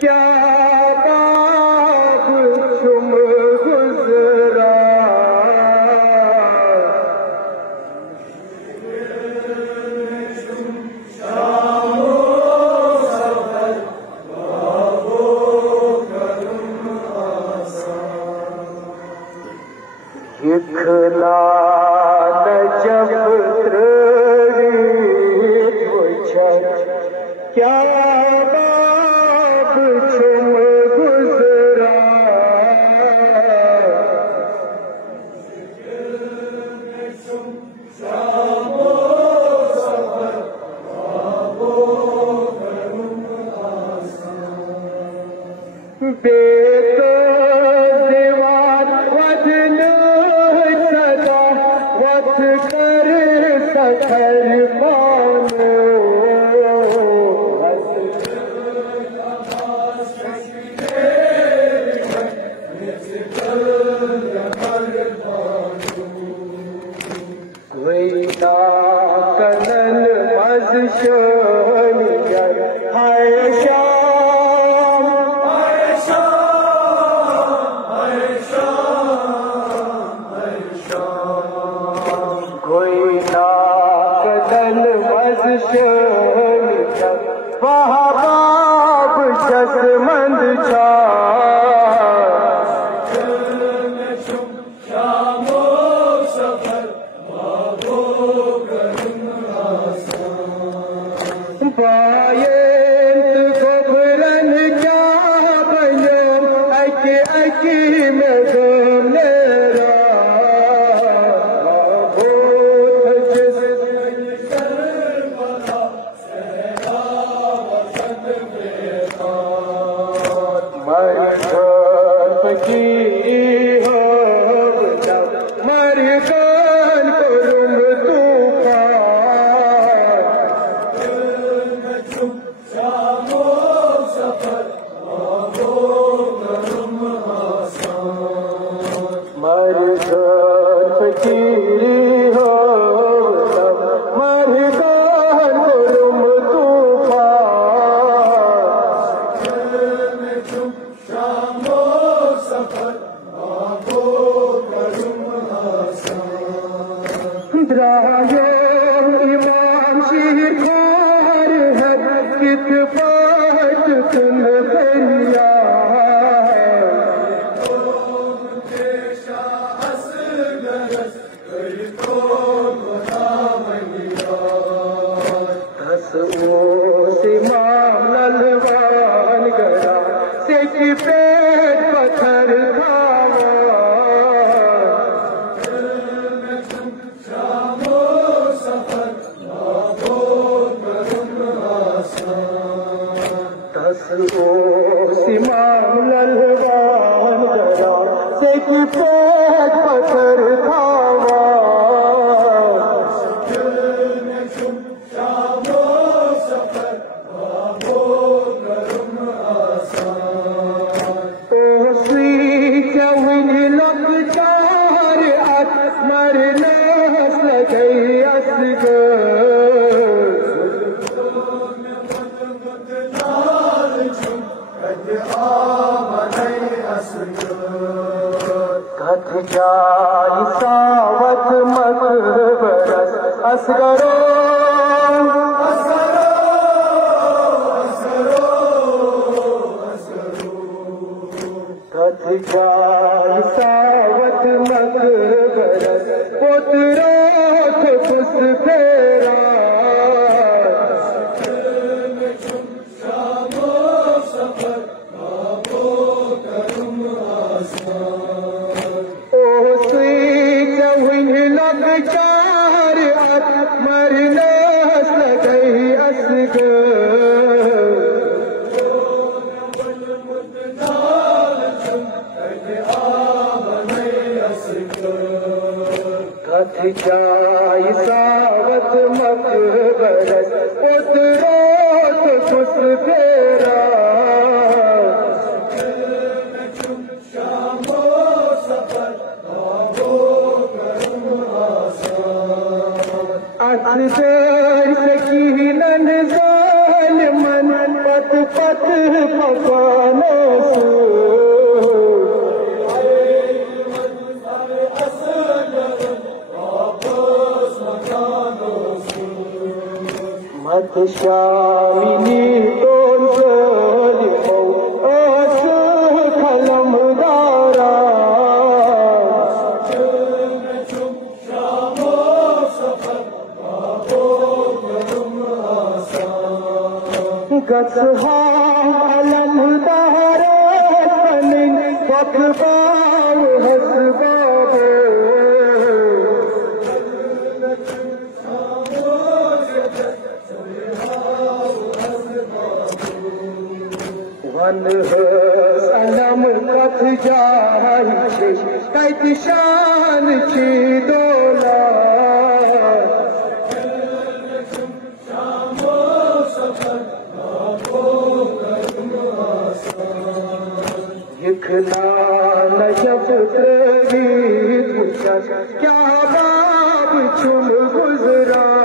क्या बाब तुम गुजरा दिखला जब क्या बाब तुम गुजरा दीवार वजन सदा वथ कर सफर पानो कनन मज़शोनियर हाय शाम हाय शाम हाय शाम हाय शाम कोई ना कनन मज़शोनियर वहाँ बाब जसमंद छा बायंत गोबरन क्या बनो अके अके में गमेरा बहुत जिस सरबला सहरा वसंत बेता मरघट की हो मरघट करूँ इमाम शिरखार है कित बात तुम बनिया इमाम ललवान गया से कि पेट पत्थर खावा इमाम ललवान गया से कि पेट पत्थर खावा सावत मकबरस असगरो सावत मकबरस पुत्रो खुश फेरा जाई सावत मकबरस पुत्रो खुश फेरा अस देर की नन जान मन पत पत पकानो मत शामिनी टोल हो आस खलमदारा गसहा अलमदारा तनिन बकबाव हसबाबो वन हो सनम कथ जाई छे कैत शान छी दोला लिखना नजब तेरी क्या बाब चुन गुजरा